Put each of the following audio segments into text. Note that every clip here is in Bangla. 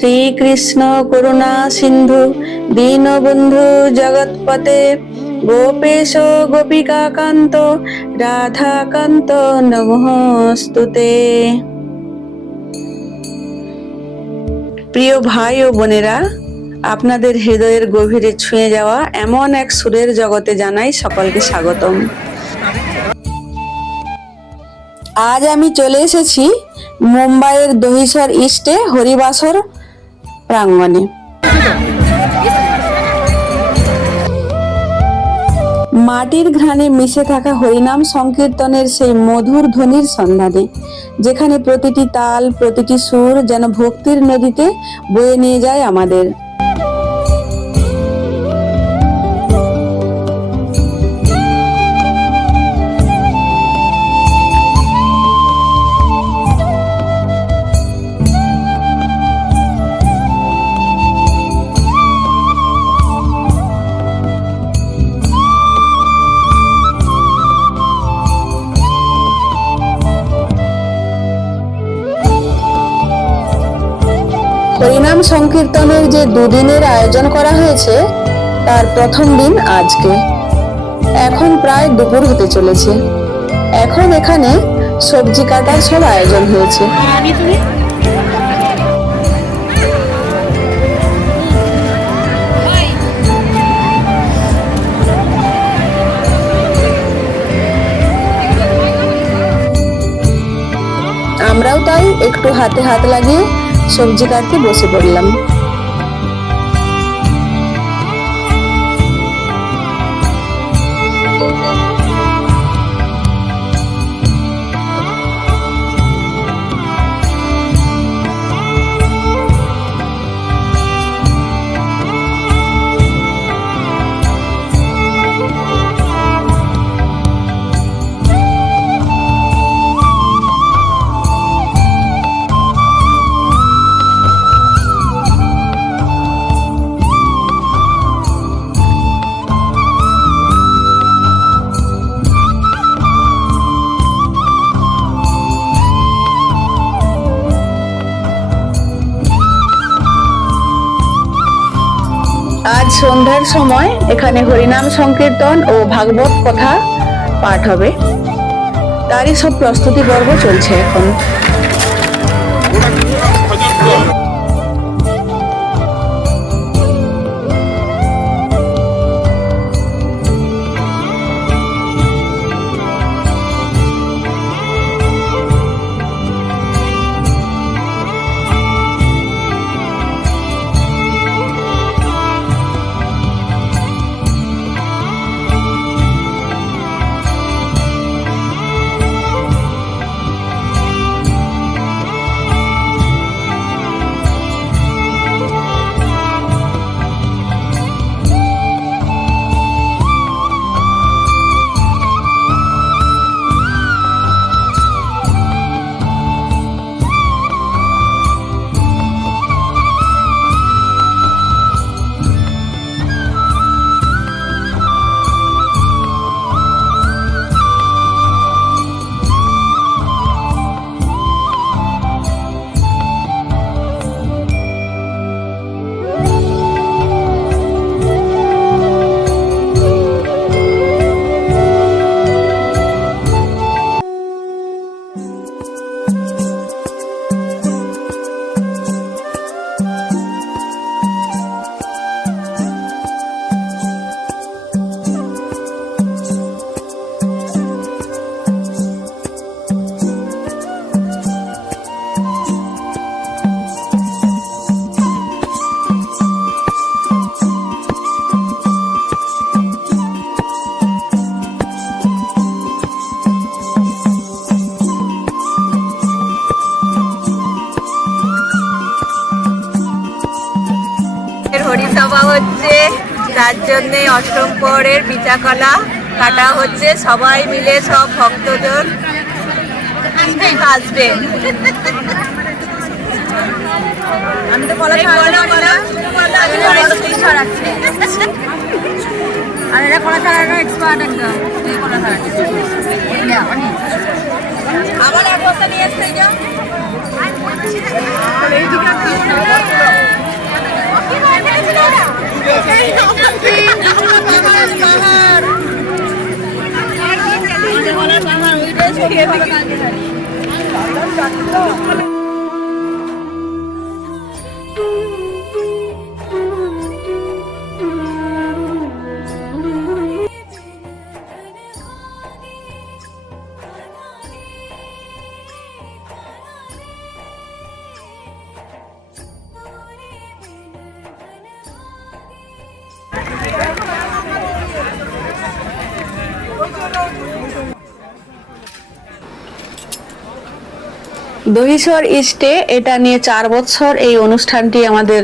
শ্রীকৃষ্ণ করুণা সিন্ধু দীনবন্ধু জগৎপতে গোপেশ গোপিকাকান্ত রাধাকান্ত নমস্তুতে। প্রিয় ভাই ও বোনেরা, আপনাদের হৃদয়ের গভীরে ছুঁয়ে যাওয়া এমন এক সুরের জগতে জানাই সকলকে স্বাগতম। আজ আমি চলে এসেছি মুম্বাইয়ের দহিসর ইস্টে হরিবাসর প্রাঙ্গণে। মাটির ঘ্রাণে মিশে থাকা হরিনাম সংকীর্তনের সেই মধুর ধ্বনির সন্ধানে, যেখানে প্রতিটি তাল প্রতিটি সুর যেন ভক্তির নদীতে বয়ে নিয়ে যায় আমাদের। হরিনাম সংকীর্তনের যে দুদিনের আয়োজন করা হয়েছে, তার প্রথম দিন আজকে। এখন প্রায় দুপুর হতে চলেছে। এখন এখানে সবজি কাটার সব আয়োজন হয়েছে। আমরাও তাই একটু হাতে হাত লাগিয়ে সবজি কাটতে বসে পড়লাম। আজ সন্ধ্যার সময় এখানে হরিনাম সংকীর্তন ও ভাগবত কথা পাঠ হবে। তারই সব প্রস্তুতি পর্ব চলছে এখন। হরিসভা হচ্ছে, তার জন্য অষ্টম প্রহরের বিচাকলা কাটা হচ্ছে। সবাই মিলে সব ভক্তজন আসবেন। আমি তো বলা ছড়াচ্ছি, আর এরা কলা ছাড়ানো এক্সপার্ট একদম। আবার এক বস্তা নিয়ে এসছে। দহিসর ইস্টে এটা নিয়ে 4 বছর এই অনুষ্ঠানটি আমাদের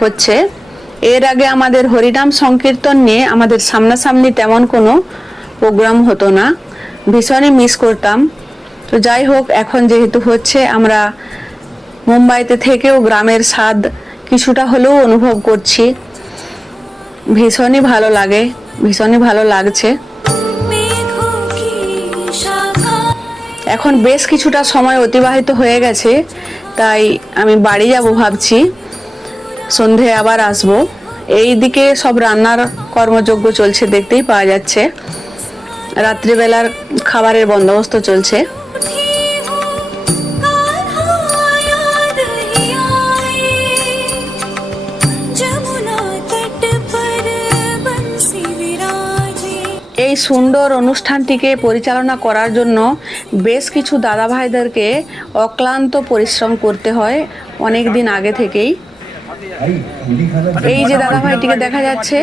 হচ্ছে। এর আগে আমাদের হরিনাম সংকীর্তন নিয়ে আমাদের সামনাসামনি তেমন কোনো প্রোগ্রাম হতো না, ভীষণই মিস করতাম। তো যাই হোক, এখন যেহেতু হচ্ছে, আমরা মুম্বাইতে থেকেও গ্রামের স্বাদ কিছুটা হলেও অনুভব করছি। ভীষণই ভালো লাগে, ভীষণই ভালো লাগছে। এখন বেশ কিছুটা সময় অতিবাহিত হয়ে গেছে, তাই আমি বাড়ি যাব ভাবছি, সন্ধে আবার আসব। এই দিকে সব রান্নার কর্মযজ্ঞ চলছে, দেখতেই পাওয়া যাচ্ছে। রাত্রিবেলার খাবারের বন্দোবস্ত চলছে। এই সুন্দর অনুষ্ঠানটিকে পরিচালনা করার জন্য বেশ কিছু দাদা ভাইদেরকে অক্লান্ত পরিশ্রম করতে হয় অনেক দিন আগে থেকেই। এই যে দাদা ভাইটিকে দেখা যাচ্ছে,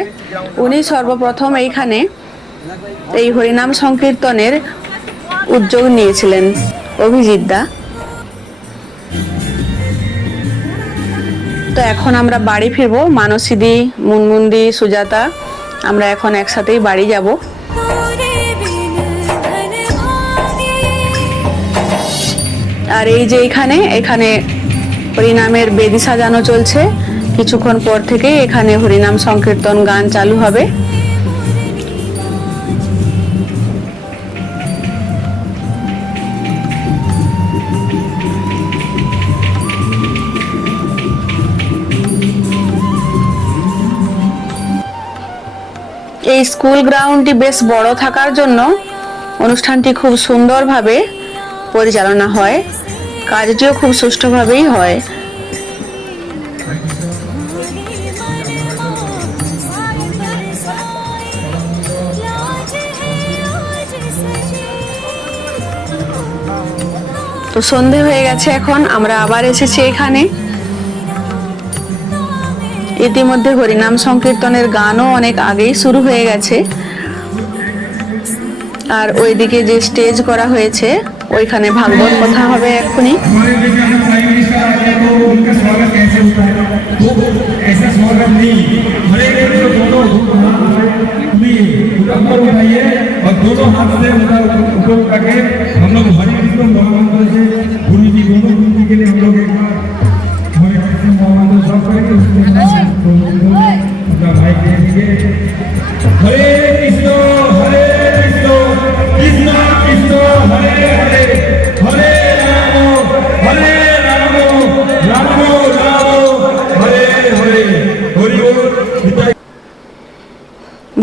উনি সর্বপ্রথম এইখানে এই হরিনাম সংকীর্তনের উদ্যোগ নিয়েছিলেন, অভিজিৎ দা। তো এখন আমরা বাড়ি ফিরবো, মানসীদি, মুনমুনদি, সুজাতা, আমরা এখন একসাথেই বাড়ি যাব। আর এই যে এখানে হরিনামের বেদি সাজানো চলছে। কিছুক্ষণ পর থেকে এখানে হরিনাম সংকীর্তন গান চালু হবে। এই স্কুল গ্রাউন্ডটি বেশ বড় থাকার জন্য অনুষ্ঠানটি খুব সুন্দরভাবে পরিচালনা হয়, কাজটিও খুব সুষ্ঠুভাবেই হয়। তো সন্ধে হয়ে গেছে, এখন আমরা আবার এসেছি এখানে। ইতিমধ্যে হরিনাম সংকীর্তনের গানও অনেক আগেই শুরু হয়ে গেছে। আর ওইদিকে যে স্টেজ করা হয়েছে, ওইখানে ভাগবত কথা হবে এক্ষুনি।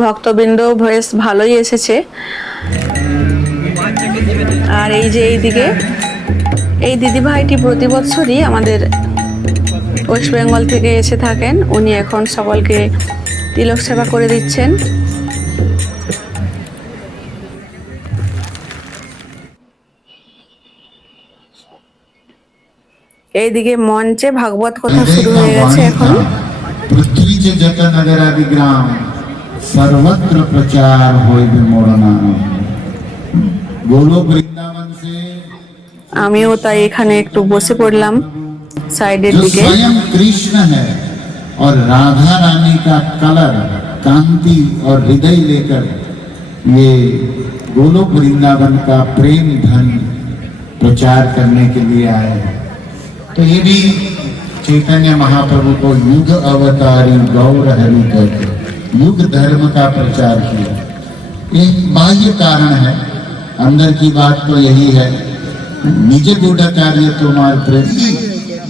ভক্তবৃন্দ বেশ ভালোই এসেছে। আর এই যে এইদিকে এই দিদি ভাইটি প্রতি বছরই আমাদের ওয়েস্ট বেঙ্গল থেকে এসে থাকেন। উনি এখন সকলকে তিলক সেবা করে দিচ্ছেন। এইদিকে মঞ্চে ভাগবত কথা শুরু হয়ে গেছে এখন। पृथ्वी जगत नगर विग्राम सर्वत्र प्रचार होय मोर नाम गोलोक वृंदावन से। আমিও তাই এখানে একটু বসে পড়লাম সাইডের जो দিকে। स्वयं कृष्ण है और राधा रानी का कलर, कांति और हृदय लेकर ये गोलोक वृंदावन का प्रेम धन प्रचार करने के लिए आए हैं। तो ये भी चैतन्य महाप्रभु को युग अवतारी गौर हरि करके युग धर्म का प्रचार किया। एक बाह्य कारण है, अंदर की बात तो यही है, निज गूढ़ाचार्य तुम्हार प्रीति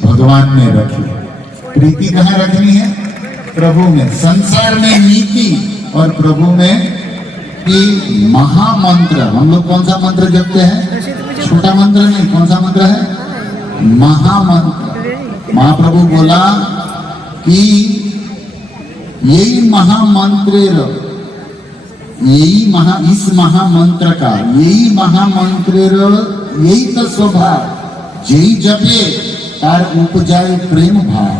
भगवान ने रखी। प्रीति कहाँ रखनी है? प्रभु में, संसार में नीति और प्रभु में कि महामंत्र। हम लोग कौन सा मंत्र जपते हैं? छोटा मंत्र नहीं, कौन सा मंत्र है? महामंत्र। महाप्रभु बोला कि यही महामंत्र, इस महामंत्र का यही महामंत्र यही तो स्वभाव, जेई जपे तार उपजाए प्रेम भाव।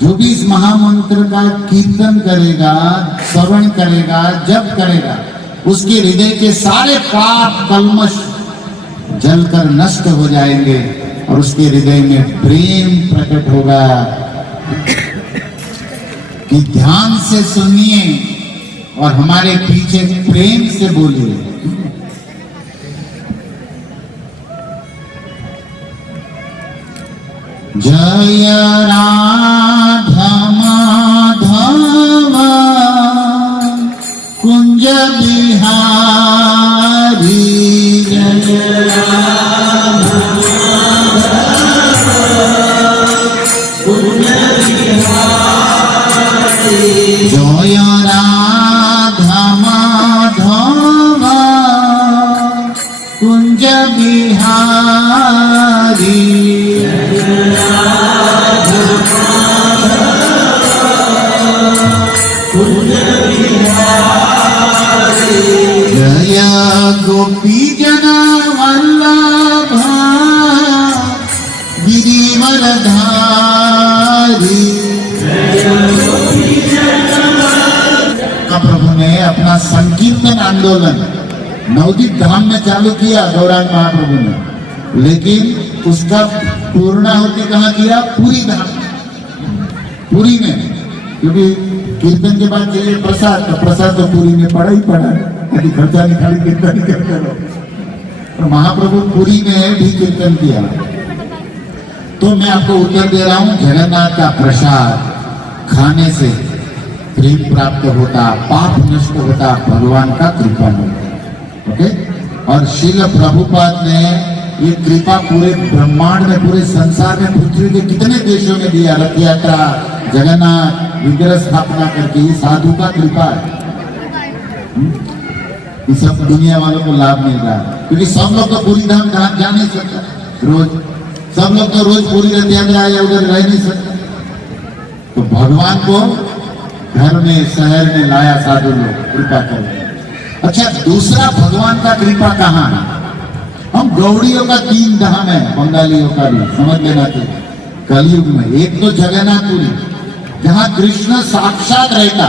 जो भी इस महामंत्र का कीर्तन करेगा, श्रवण करेगा, जप करेगा, उसके हृदय के सारे पाप कल्मश जलकर नष्ट हो जाएंगे और उसके हृदय में प्रेम प्रकट होगा। कि ध्यान से सुनिए और हमारे पीछे प्रेम से बोलिए। जय राधा माधव कुंज बिहारी, जय राधा कुंज बिहारी, जय राधा माधव कुंज बिहारी, जय गोपी जना वल्लभ गिरिवर धारी। प्रभु ने अपना संकीर्तन आंदोलन नवदीप धाम में चालू किया गौरांग महाप्रभु ने, लेकिन उसका पूर्णाहुति कहाँ किया? पूरी धाम, पूरी में। क्योंकि कीर्तन के बाद चाहिए प्रसाद, तो प्रसाद तो पूरी में पड़ा ही पड़ा है, यदि खर्चा नहीं खाली कीर्तन ही करते रहो। और महाप्रभु पूरी में भी कीर्तन किया। तो मैं आपको उत्तर दे रहा हूं, जगन्नाथ का प्रसाद खाने से प्रेम प्राप्त होता, पाप नष्ट होता, भगवान का कृपा होता। ओके। और श्रील प्रभुपाद ने ये कृपा पूरे ब्रह्मांड में, पूरे संसार में, पृथ्वी के कितने देशों में दिया। रथ यात्रा, जगन्नाथ विग्रह स्थापना करके, ये साधु का कृपा है। ये सब दुनिया वालों को लाभ मिल रहा है, क्योंकि सब लोग तो पूरी धाम जा नहीं सकता रोज, सब लोग तो रोज पूरी रथ यात्रा या उधर रह नहीं सकते। तो भगवान को घर में, शहर में लाया साधु लोग, कृपा कर। अच्छा, दूसरा भगवान का कृपा कहाँ है? हम गौड़ियों का 3 धाम है, बंगालियों का भी, समझ लेना चाहिए कलयुग में। एक तो जगन्नाथपुरी, जहाँ कृष्ण साक्षात रहता,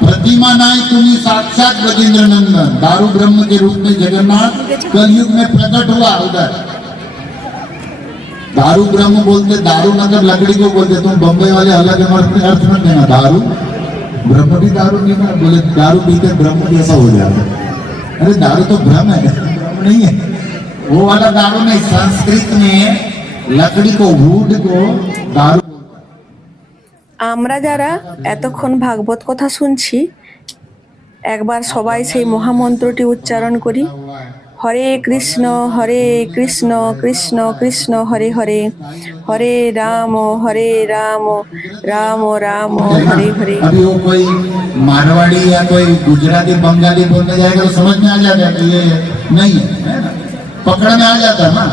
प्रतिमा नहीं तुम्हें साक्षात ब्रजेंद्र नंदन, दारू ब्रह्म के रूप में जगन्नाथ कलयुग में प्रकट हुआ। उधर दारू ब्रह्म बोलते, दारू मतलब लकड़ी को बोलते। तुम बम्बई वाले अलग अर्थ में देना, दारू ब्रह्म भी दारू नहीं ना बोले, दारू पीते ब्रह्म जैसा हो जाता। अरे दारू तो ब्रह्म है, ब्रह्म नहीं है। वो वाला दारू नहीं, संस्कृत में लकड़ी को, वुड को दारू। আমরা যারা এতক্ষণ ভাগবত কথা শুনছি, একবার সবাই সেই মহামন্ত্রটি উচ্চারণ করি। হরে কৃষ্ণ কৃষ্ণ কৃষ্ণ হরে হরে, হরে রাম রাম রাম हरे हरे। अभी वो कोई मारवाड़ी या कोई गुजराती बंगाली बोलने जाएगा तो समझ में आ जाता है कि ये नहीं है, पकड़ में आ जाता है ना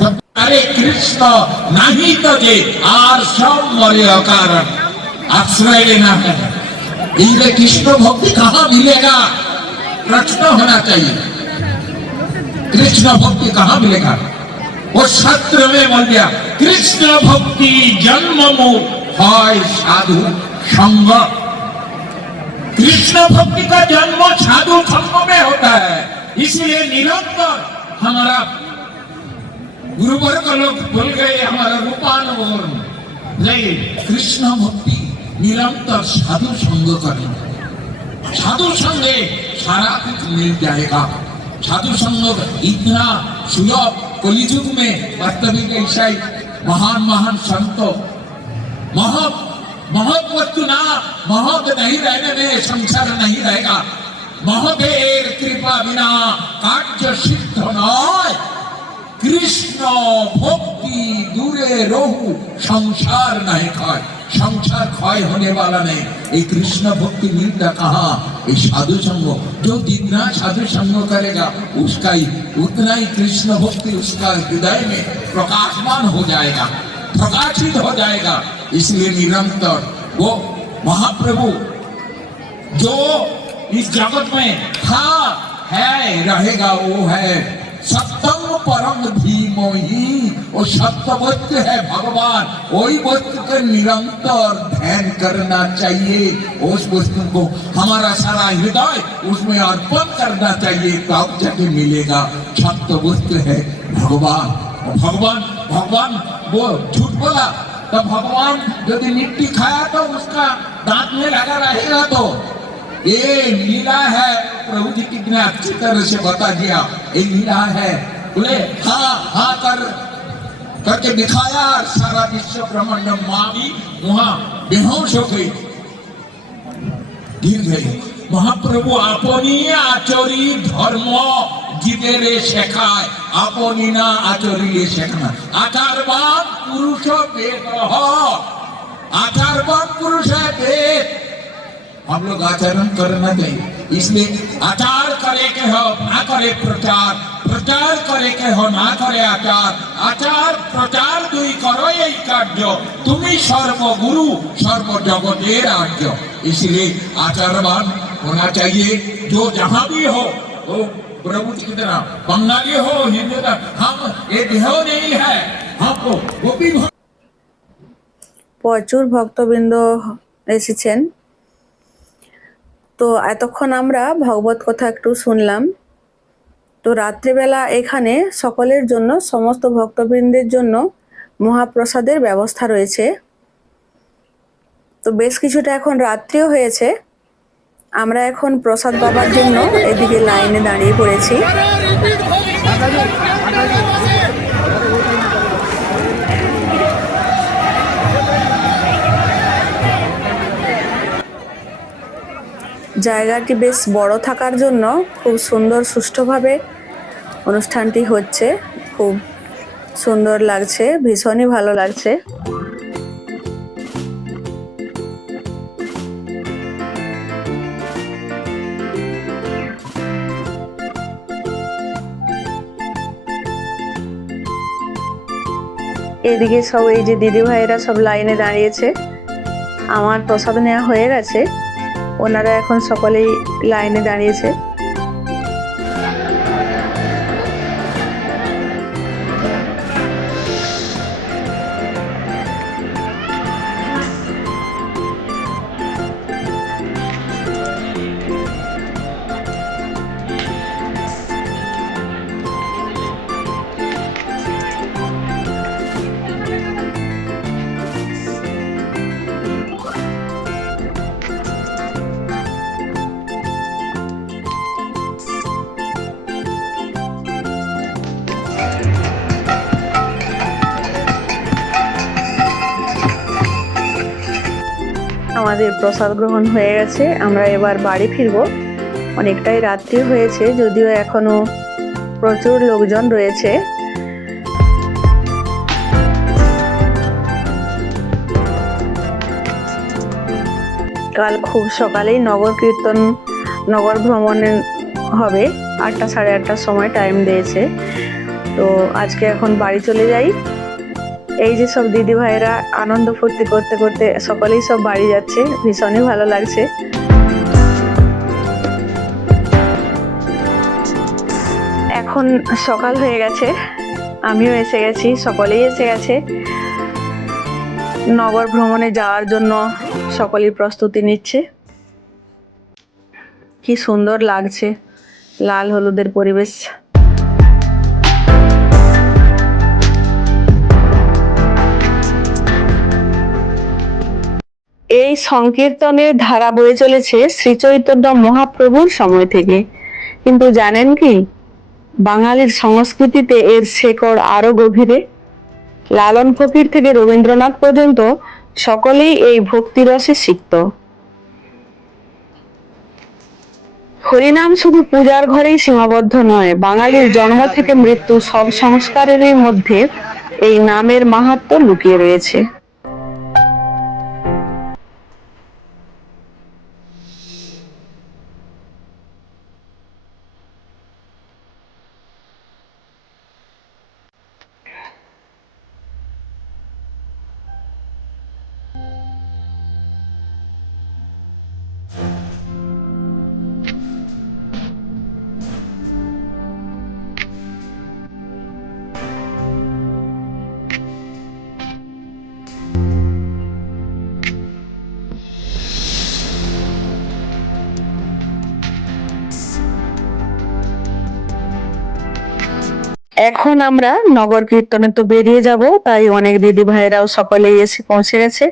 सब। अरे कृष्ण नहीं तो जे आर सब मरे अकारण आश्रय लेना है। इनके कृष्ण भक्ति कहाँ मिलेगा? प्रश्न होना चाहिए, कृष्ण भक्ति कहाँ मिलेगा? वो शास्त्र में बोल दिया, कृष्ण भक्ति जन्म मोह है साधु संग। कृष्ण भक्ति का जन्म साधु संग में होता है। इसलिए निरंतर हमारा गुरुवर्ग लोग बोल गए, हमारा रूपानुवर नहीं, कृष्ण भक्ति निरंतर साधु संग करेंगे। साधु संगे सारा कुछ मिल जाएगा। साधु संग इतना सुलभ कलियुग में, वास्तविक ऐसा महान महान संतों, महत वस्तु ना, महत नहीं रहने में संसार नहीं रहेगा। महतेर कृपा बिना कार्य सिद्ध नय, कृष्ण भक्ति दूरे रहु संसार नहीं खाए। संसार क्षय होने वाला नहीं। ये कृष्ण भक्ति मिलता कहाँ? ये साधु संग। जो जितना साधु संग करेगा उसका ही उतना ही कृष्ण भक्ति उसका हृदय में प्रकाशमान हो जाएगा, प्रकाशित हो जाएगा। इसलिए निरंतर वो महाप्रभु जो इस जगत में था, है, रहेगा, वो है सत्यम परम धीमहि। वो सत्य वस्तु है भगवान, वही वस्तु का निरंतर ध्यान करना चाहिए। उस वस्तु को हमारा सारा हृदय उसमें अर्पण करना चाहिए, तब जाके मिलेगा। सत्य वस्तु है भगवान। भगवान भगवान वो झूठ बोला तो भगवान यदि मिट्टी खाया तो उसका दांत में लगा रहेगा। तो ये लीला है, प्रभु जी कितने अच्छी तरह से बता दिया। ये लीला है, बोले हाँ हाँ करके दिखाया। सारा विश्व ब्रह्मांड माँ भी वहां बेहोश हो गई, गिर गई। महाप्रभु अपनी आचरी धर्म जीवेरे শেখায়, अपनी ना आचरिले শেখানা। आचारवान पुरुष वेद, आचारवान पुरुष है वेद। हम लोग आचरण करना चाहिए। इसलिए आचार करे के हो ना करे प्रचार, प्रचार करे के हो ना करे आचार, आचार प्रचार दुई करो यही कार्य। तुम्ही सर्वगुरु सर्व जगतेर आर्य। इसलिए आचारवान होना चाहिए। जो जहाँ भी हो, वो प्रभु जी की तरह बंगाली हो हिंदू का, हम ये देह नहीं है, हमको वो भी প্রচুর ভক্তবৃন্দ এসেছেন। তো এতক্ষণ আমরা ভগবত কথা একটু শুনলাম। তো রাত্রিবেলা এখানে সকলের জন্য, সমস্ত ভক্তবৃন্দের জন্য মহাপ্রসাদের ব্যবস্থা রয়েছে। তো বেশ কিছুটা এখন রাত্রিও হয়েছে। আমরা এখন প্রসাদ পাবার জন্য এদিকে লাইনে দাঁড়িয়ে পড়েছি। জায়গাটি বেশ বড় থাকার জন্য খুব সুন্দর সুষ্ঠুভাবে অনুষ্ঠানটি হচ্ছে। খুব সুন্দর লাগছে, ভীষণই ভালো লাগছে। এদিকে সব এই যে দিদি ভাইয়েরা সব লাইনে দাঁড়িয়েছে। আমার প্রসাদ নেওয়া হয়ে গেছে, ওনারা এখন সকলেই লাইনে দাঁড়িয়েছে। আমাদের প্রসাদ গ্রহণ হয়ে গেছে, আমরা এবার বাড়ি ফিরবো। অনেকটাই রাত্রি হয়েছে, যদিও এখনো প্রচুর লোকজন রয়েছে। কাল খুব সকালেই নগর কীর্তন, নগর ভ্রমণে হবে। 8টা সাড়ে 8টার সময় টাইম দিয়েছে। তো আজকে এখন বাড়ি চলে যাই। এই যে সব দিদি ভাইরা আনন্দ ফুর্তি করতে করতে সকলেই সব বাড়ি যাচ্ছে, ভীষণই ভালো লাগছে। এখন সকাল হয়ে গেছে, আমিও এসে গেছি, সকলেই এসে গেছে। নগর ভ্রমণে যাওয়ার জন্য সকলেই প্রস্তুতি নিচ্ছে। কি সুন্দর লাগছে লাল হলুদের পরিবেশ। এই সংকীর্তনের ধারা বয়ে চলেছে শ্রী চৈতন্য মহাপ্রভুর সময় থেকে। কিন্তু জানেন কি, বাঙালির সংস্কৃতিতে এর শেকড় আরো গভীরে। লালন ফকির থেকে রবীন্দ্রনাথ পর্যন্ত সকলেই এই ভক্তিরসে সিক্ত। হরিনাম শুধু পূজার ঘরেই সীমাবদ্ধ নয়, বাঙালির জন্ম থেকে মৃত্যু সব সংস্কারেরই মধ্যে এই নামের মাহাত্ম্য লুকিয়ে রয়েছে। এখন আমরা নগর কীর্তনে তো বেরিয়ে যাব, তাই অনেক দিদি ভাইরাও সকলেই এসে পৌঁছে গেছে।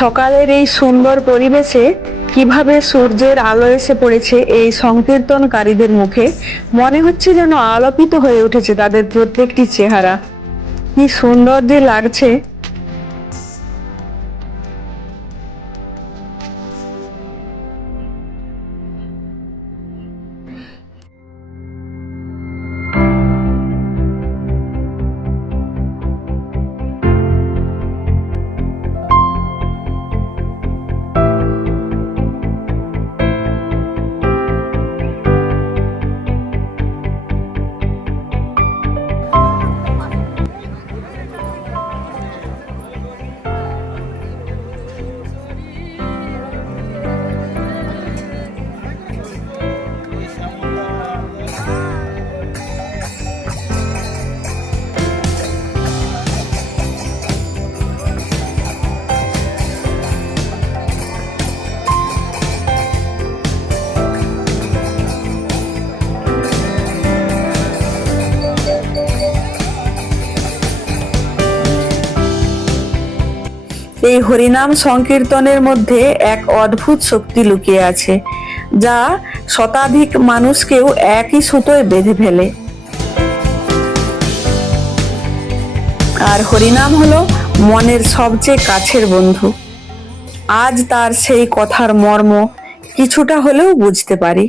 সকালের এই সুন্দর পরিবেশে কিভাবে সূর্যের আলো এসে পড়েছে এই সংকীর্তনকারীদের মুখে, মনে হচ্ছে যেন আলোকিত হয়ে উঠেছে তাদের প্রত্যেকটি চেহারা। কি সুন্দর যে লাগছে। এই হরিনাম সংকীর্তনের মধ্যে এক অদ্ভুত শক্তি লুকিয়ে আছে, যা শতাধিক মানুষকেও একই সুতোয় বেঁধে ফেলে। আর হরিনাম হলো মনের সবচেয়ে কাছের বন্ধু। আজ তার সেই কথার মর্ম কিছুটা হলেও বুঝতে পারি।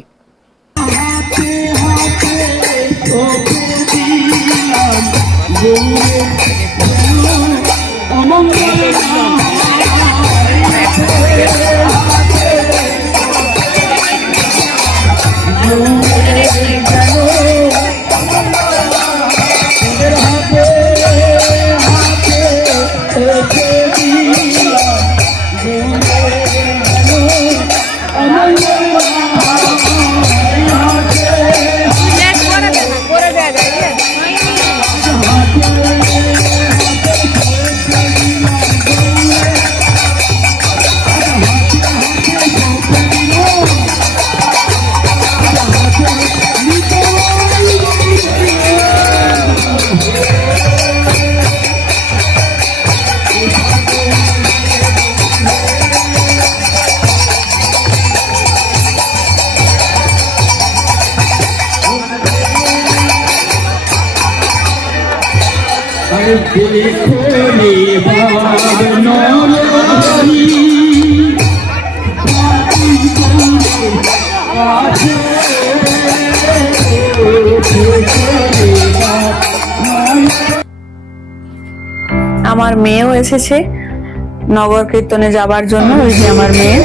আমার মেয়েও এসেছে নগর কীর্তনে যাবার জন্য। ওই যে আমার মেয়ে।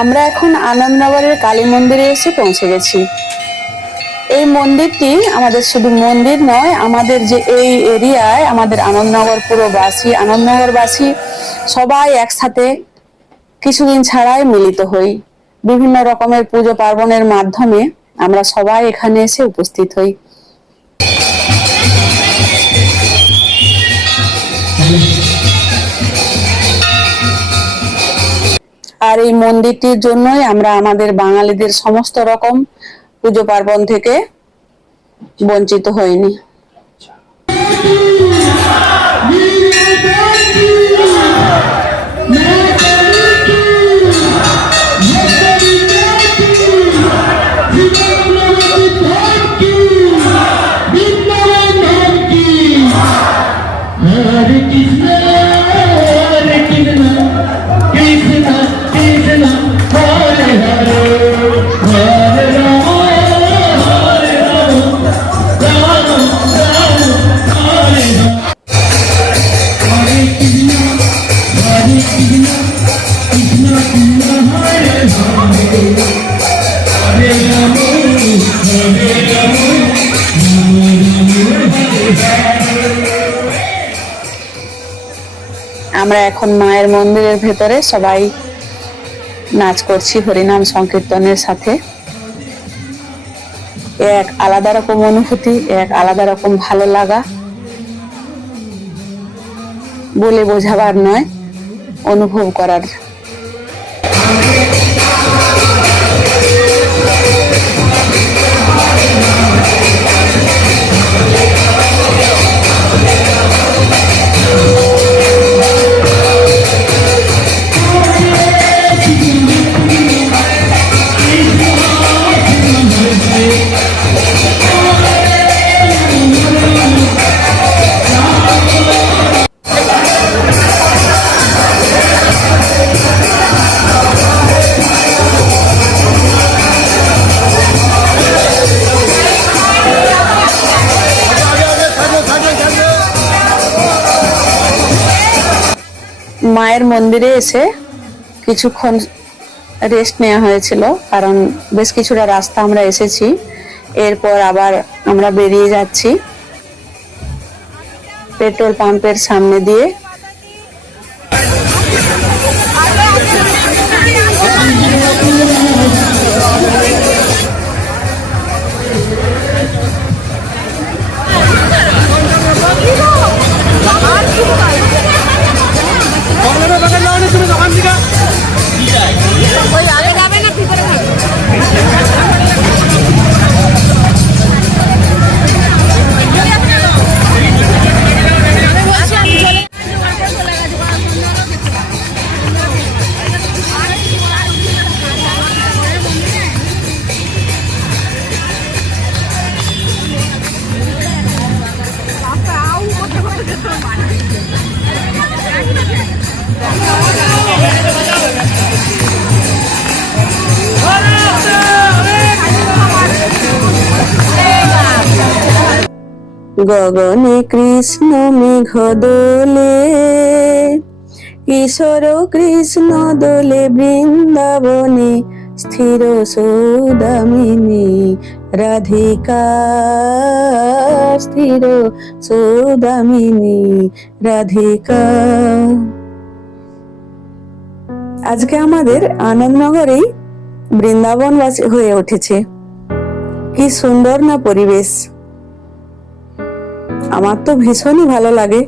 আমরা এখন আনন্দনগরের কালী মন্দিরে এসে পৌঁছে গেছি। এই মন্দিরটি আমাদের শুধু মন্দির নয়, আমাদের যে এই এরিয়ায় আমাদের আনন্দনগর পুরবাসী, আনন্দনগরবাসী সবাই একসাথে কিছুদিন ছাড়াই মিলিত হই। বিভিন্ন রকমের পুজো পার্বণের মাধ্যমে আমরা সবাই এখানে এসে উপস্থিত হই। আর এই মন্দিরটির জন্যই আমরা আমাদের বাঙালিদের সমস্ত রকম পুজো পার্বণ থেকে বঞ্চিত হইনি। আমরা এখন মায়ের মন্দিরের ভেতরে সবাই নাচ করছি হরিনাম সংকীর্তনের সাথে। এক আলাদা রকম অনুভূতি, এক আলাদা রকম ভালো লাগা, বলে বোঝাবার নয়, অনুভব করার। মায়ের মন্দিরে এসে কিছুক্ষণ রেস্ট নেওয়া হয়েছিল, কারণ বেশ কিছুটা রাস্তা আমরা এসেছি। এরপর আবার আমরা বেরিয়ে যাচ্ছি পেট্রোল পাম্পের সামনে দিয়ে। গগনে কৃষ্ণ মেঘ দোলে, কিশোর কৃষ্ণ দোলে বৃন্দাবনে, স্থির সৌদামিনী রাধিকা, স্থির সৌদামিনী রাধিকা। আজকে আমাদের আনন্দনগরেই বৃন্দাবন হয়ে উঠেছে। কি সুন্দর না পরিবেশ! আমার তো ভীষণই ভালো লাগে,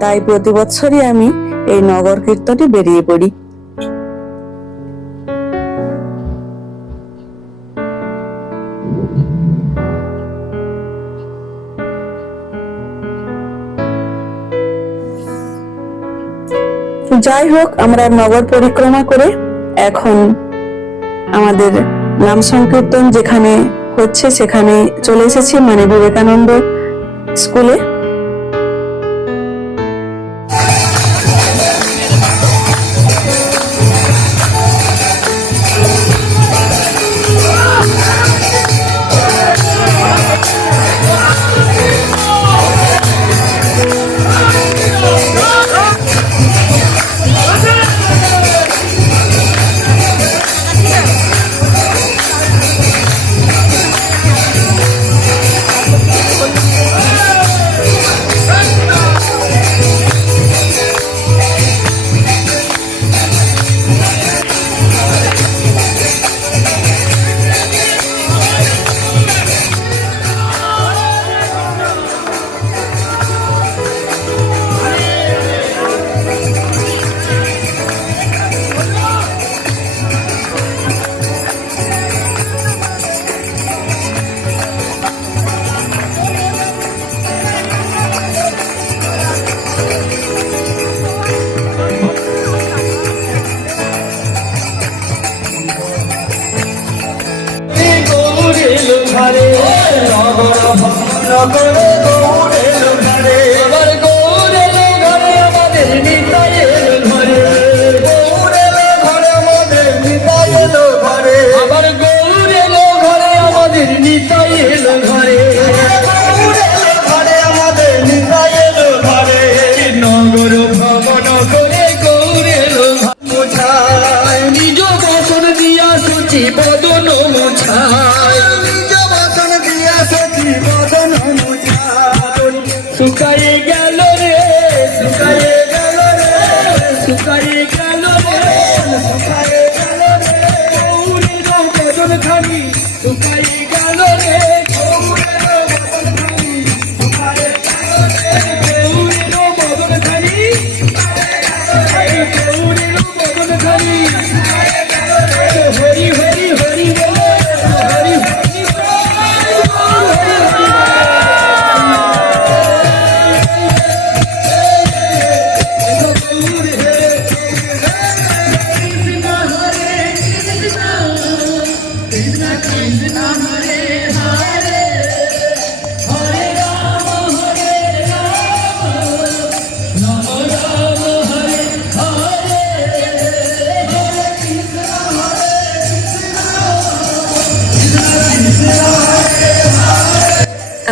তাই প্রতি বছরই আমি এই নগর কীর্তনে বেরিয়ে পড়ি। যাই হোক, আমরা নগর পরিক্রমা করে এখন আমাদের নাম সংকীর্তন যেখানে হচ্ছে সেখানে চলে এসেছি, মানে বিবেকানন্দ স্কুলে। এলো ঘরে নগর ভ্রমণ করে গৌর এলো ঘরে আবার গৌর এলো ঘরে আমাদের নিতাই এলো ঘরে গৌর এলো ঘরে আমাদের নিতাই এলো ঘরে আবার গৌর এলো ঘরে আমাদের নিতাই এলো ঘরে গৌর এলো ঘরে আমাদের নিতাই এলো ঘরে নগর ভ্রমণ করে গৌর এলো মোছায় নিজ বসন দিয়া সচি বদন মোছায় নিজ বসন দিয়া সচি বদন মোছায় শুকায়ে গেল রে শুকায়ে গেল রে শুকায়ে গেল রে শুকায়ে গেল রে গৌরের বদন খানি শুকায়ে গেল রে গৌরের বদন খানি শুকায়ে গেল রে গৌরের বদন খানি গৌরের বদন খানি হরি হরি হরি বলে হরি হরি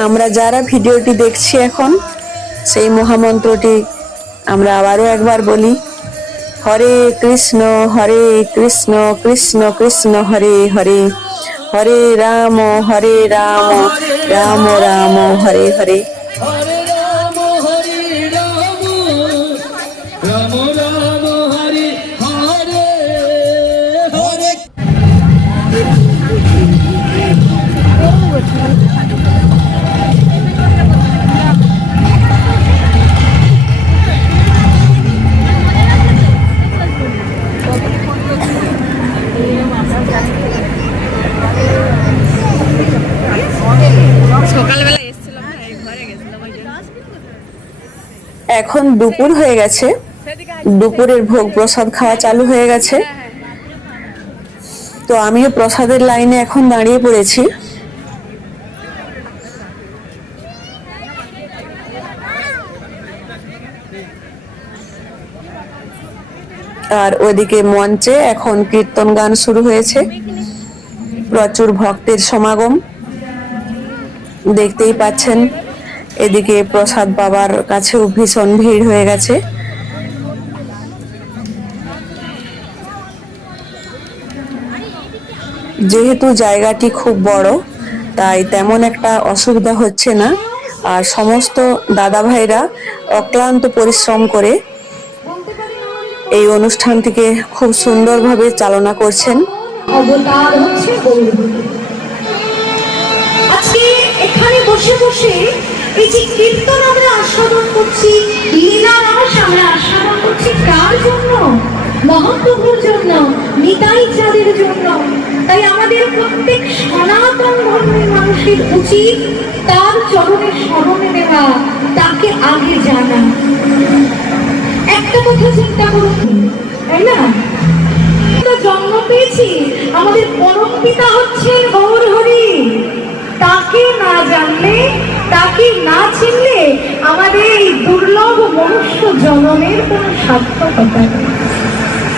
আমরা যারা ভিডিওটি দেখছি এখন সেই মহামন্ত্রটি আমরা আবারও একবার বলি, হরে কৃষ্ণ কৃষ্ণ কৃষ্ণ হরে হরে, হরে রাম রাম রাম হরে হরে। হরে রাম রাম রাম হরে হরে হরে এখন দুপুর হয়ে গেছে, দুপুরের ভোগ প্রসাদ খাওয়া চালু হয়ে গেছে। তো আমিও প্রসাদের লাইনে এখন দাঁড়িয়ে পড়েছি। আর ওদিকে মঞ্চে এখন কীর্তন গান শুরু হয়েছে, প্রচুর ভক্তের সমাগম দেখতেই পাচ্ছেন। এদিকে প্রসাদ বাবার কাছেও ভীষণ ভিড় হয়ে গেছে। যেহেতু জায়গাটি খুব বড়, তাই তেমন একটা অসুবিধা হচ্ছে না। আর সমস্ত দাদা ভাইরা অক্লান্ত পরিশ্রম করে এই অনুষ্ঠানটিকে খুব সুন্দরভাবে চালনা করছেন। অবতার হচ্ছে আজকে এখানে বসে বসে এই যে কীর্তন আমরা আস্বাদন করছি, লীলা রস আমরা আস্বাদন করছি, কার জন্য? মহাপ্রভুর জন্য, নিতাই চাঁদের জন্য। তাই আমাদের প্রত্যেক সনাতন ধর্মের মানুষের উচিত তার চরণে স্মরণে নেওয়া, তাকে আগে জানা। একটা কথা চিন্তা করুন, তাই না? জন্ম পেয়েছি, আমাদের পরম পিতা হচ্ছেন গৌর হরি। তাকে না জানলে, তাকে না চিনলে আমাদের এই দুর্লভ মনুষ্য জন্মের কোন সার্থকতা নেই।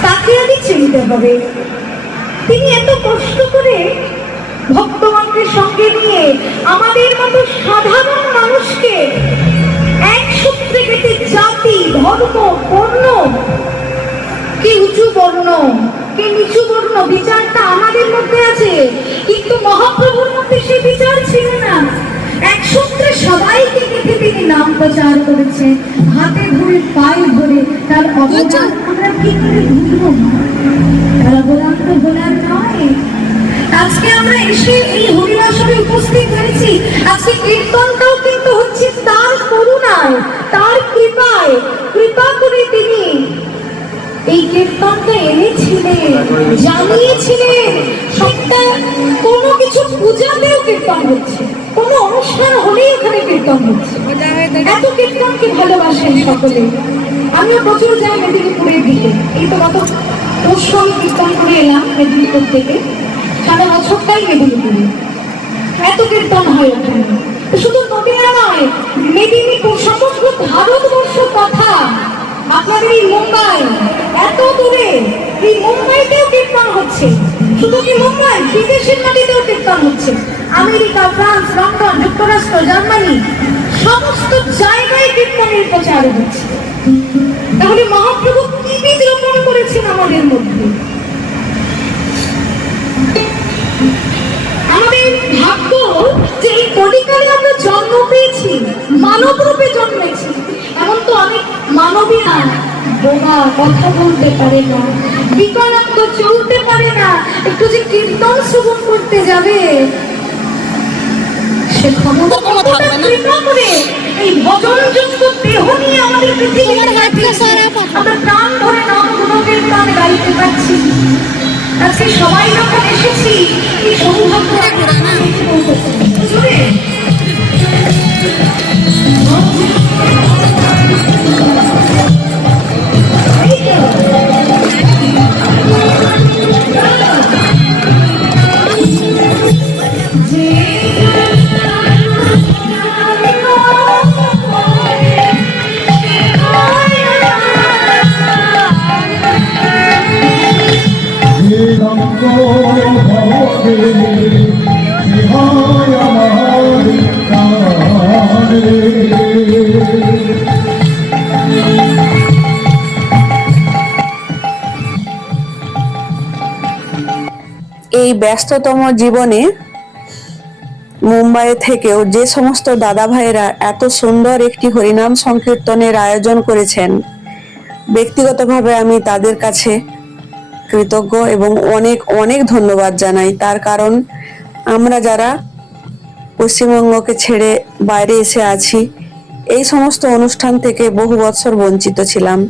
তাকে আগে চিনতে হবে। তিনি এত কষ্ট করে ভক্তগণকে সঙ্গে নিয়ে আমাদের মতো সাধারণ মানুষকে এক সূত্রে কেটে জাতি, ধর্ম, বর্ণ, কে উঁচু বর্ণ, কে নিচু বর্ণ, বিচারটা আমাদের মধ্যে আছে, কিন্তু মহাপ্রভুর মধ্যে সেই বিচার ছিল না। এক সূত্রে সবাইকে কেটে তিনি নাম প্রচার করেছে, হাতে ধরে পায়ে ধরে। তার অবদান আমরা কি করে ভুলব? তার অবদান তো ভোলার নয়। আজকে আমরা এসে এই হরিবাসরে উপস্থিত হয়েছি, আজকে কীর্তনটাও কিন্তু হচ্ছে তার করুণায়, তার কৃপায়। কৃপা করে তিনি এই কীর্তনটা এনেছিলেন, জানিয়েছিলেন। সবটা কোনো কিছু পূজাতেও কীর্তন হচ্ছে, কোনো অনুষ্ঠান হলেই এখানে কীর্তন হচ্ছে। এত কীর্তনকে ভালোবাসেন সকলে। আমিও প্রচুর যাই মেদিনীপুরের দিকে। এই তো গত পরশু আমি কীর্তন করে এলাম মেদিনীপুর থেকে, সারা বছরটাই মেদিনীপুরে। কীর্তন হয় ওখানে। শুধু নদীয়া নয়, মেদিনীপুর, সমগ্র ভারতবর্ষ কথা, আপনাদের এই মুম্বাই, এত দূরে এই মুম্বাইতেও কীর্তন হচ্ছে। শুধু কি মুম্বাই, বিদেশের মাটিতেও কীর্তন হচ্ছে। আমেরিকা, ফ্রান্স, লন্ডন, যুক্তরাষ্ট্র, জার্মানি, সমস্ত জায়গায় কীর্তনের প্রচার হচ্ছে। তাহলে মহাপ্রভু কি বীজ রোপণ করেছেন আমাদের মধ্যে? আমাদের ভাগ্য যে এই কলিকালে আমরা জন্ম পেয়েছি, মানব রূপে জন্মেছি। এমন তো অনেক মানবী না, বোবা, কথা বলতে পারে না, বিকলাঙ্গ, চলতে পারে না, একটু যে কীর্তন শ্রবণ করতে যাবে সে ক্ষমতা কৃপা করে এই ভজনযুক্ত দেহ নিয়ে আমাদের পৃথিবীতে আমরা প্রাণ ধরে নাম গুণকীর্তন গাইতে পারছি। আজকে সবাই যখন এসেছি এই সৌভাগ্য জুড়ে এই ব্যস্ততম জীবনে মুম্বাই থেকেও যে সমস্ত দাদা ভাইয়েরা এত সুন্দর একটি হরিনাম সংকীর্তনের আয়োজন করেছেন, ব্যক্তিগতভাবে আমি তাদের কাছে কৃতজ্ঞ এবং অনেক অনেক ধন্যবাদ জানাই। তার কারণ আমরা যারা পশ্চিমবঙ্গকে ছেড়ে বাইরে এসে আছি, এই সমস্ত অনুষ্ঠান থেকে বহু বছর বঞ্চিত ছিলাম।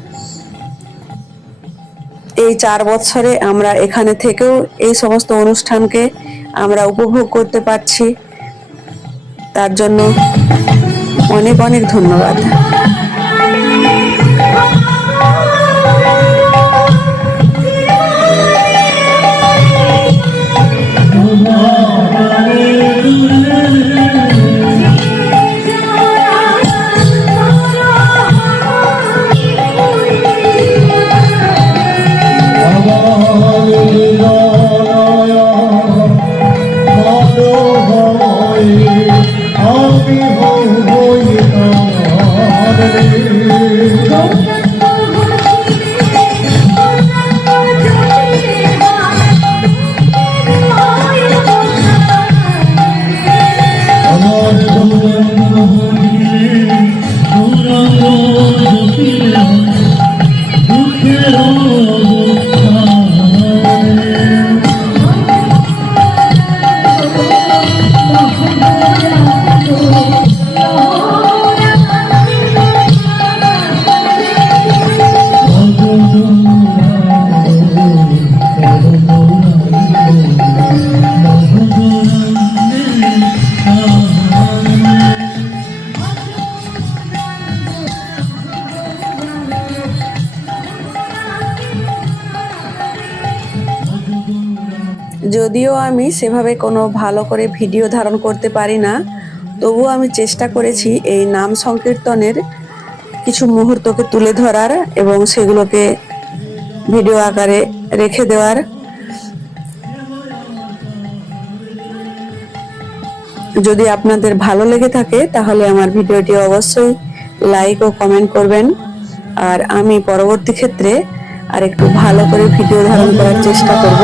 এই 4 বছরে আমরা এখানে থেকেও এই সমস্ত অনুষ্ঠানকে আমরা উপভোগ করতে পারছি, তার জন্য অনেক অনেক ধন্যবাদ। যদিও আমি সেভাবে কোনো ভালো করে ভিডিও ধারণ করতে পারি না, তবুও আমি চেষ্টা করেছি এই নাম সংকীর্তনের কিছু মুহূর্তকে তুলে ধরার এবং সেগুলোকে ভিডিও আকারে রেখে দেওয়ার। যদি আপনাদের ভালো লেগে থাকে তাহলে আমার ভিডিওটি অবশ্যই লাইক ও কমেন্ট করবেন, আর আমি পরবর্তী ক্ষেত্রে আর একটু ভালো করে ভিডিও ধারণ করার চেষ্টা করব।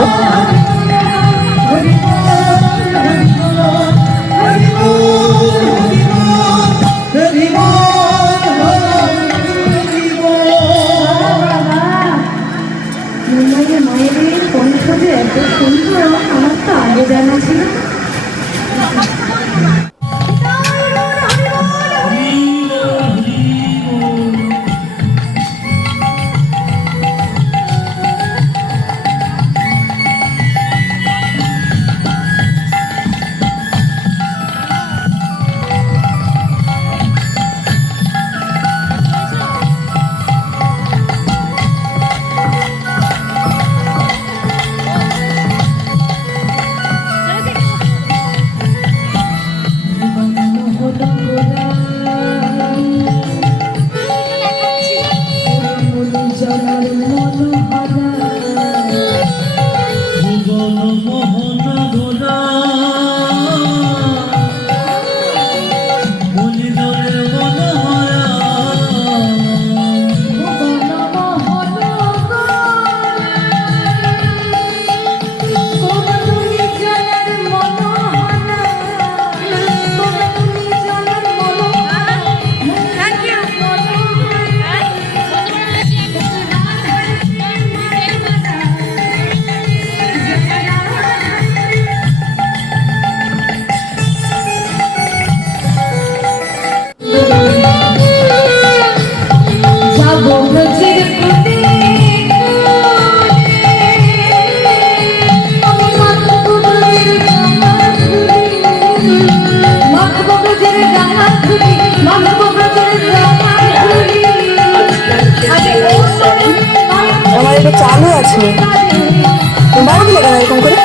মায়ের কণ্ঠ যে এত সুন্দর, আমার তো আগে জানা ছিল। আছে। বাড়ি দিলে কেন এরকম করে?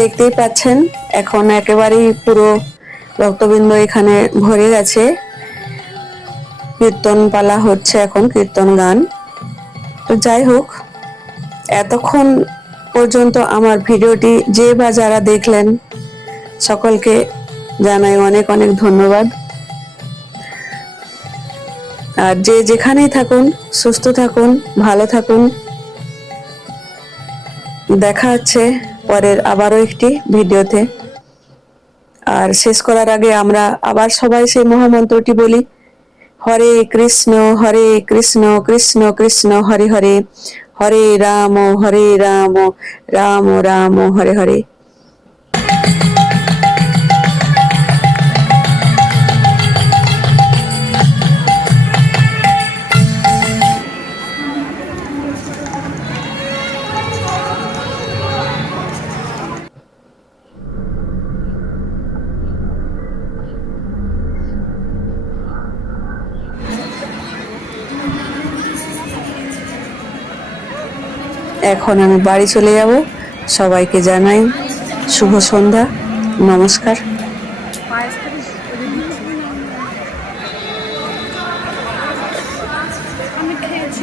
দেখতেই পাচ্ছেন এখন একেবারেই পুরো ভক্তবৃন্দ এখানে ভরে গেছে। কীর্তন পালা হচ্ছে, এখন কীর্তন গান। তো যাই হোক, এতক্ষণ পর্যন্ত আমার ভিডিওটি যে বা যারা দেখলেন সকলকে জানাই অনেক অনেক ধন্যবাদ। আর যে যেখানেই থাকুন সুস্থ থাকুন, ভালো থাকুন। দেখা হচ্ছে পরের আবারও একটি ভিডিওতে। আর শেষ করার আগে আমরা আবার সবাই সেই মহামন্ত্রটি বলি, হরে কৃষ্ণ কৃষ্ণ কৃষ্ণ হরে হরে, হরে রাম রাম রাম হরে হরে। এখন আমি বাড়ি চলে যাব। সবাইকে জানাই শুভ সন্ধ্যা, নমস্কার। আমি খেয়েছি।